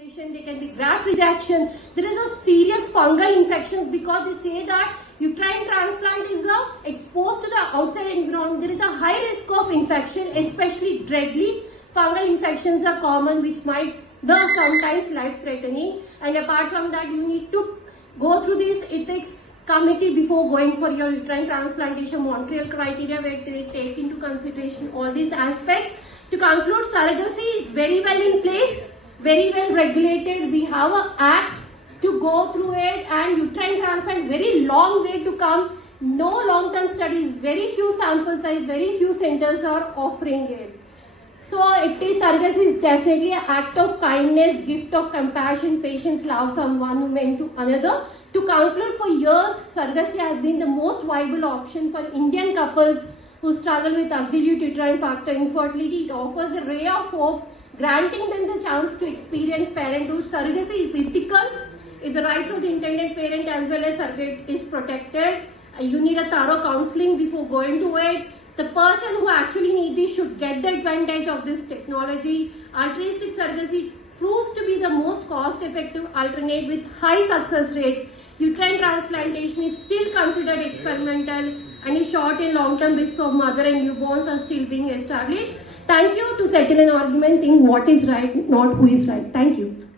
There can be graft rejection. There is a serious fungal infections because they say that uterine transplant is exposed to the outside environment. There is a high risk of infection, especially deadly fungal infections are common, which might be sometimes life-threatening. And apart from that, you need to go through this ethics committee before going for your uterine transplantation Montreal criteria, where they take into consideration all these aspects. To conclude, surrogacy is very well in place, very well regulated. We have an act to go through it, and uterine transplant, very long way to come. No long-term studies, very few sample size, very few centers are offering it. So surrogacy is definitely an act of kindness, gift of compassion, patience, love from one woman to another. To conclude, for years, surrogacy has been the most viable option for Indian couples who struggle with absolute uterine factor infertility. It offers a ray of hope, granting them the chance to experience parenthood. Surrogacy is ethical. It's the rights of the intended parent as well as surrogate is protected. You need a thorough counseling before going to it. The person who actually needs this should get the advantage of this technology. Altruistic surrogacy proves to be the most cost-effective alternate with high success rates. Uterine transplantation is still considered experimental. Any short and long-term risks of mother and newborns are still being established. Thank you. To settle an argument, think what is right, not who is right. Thank you.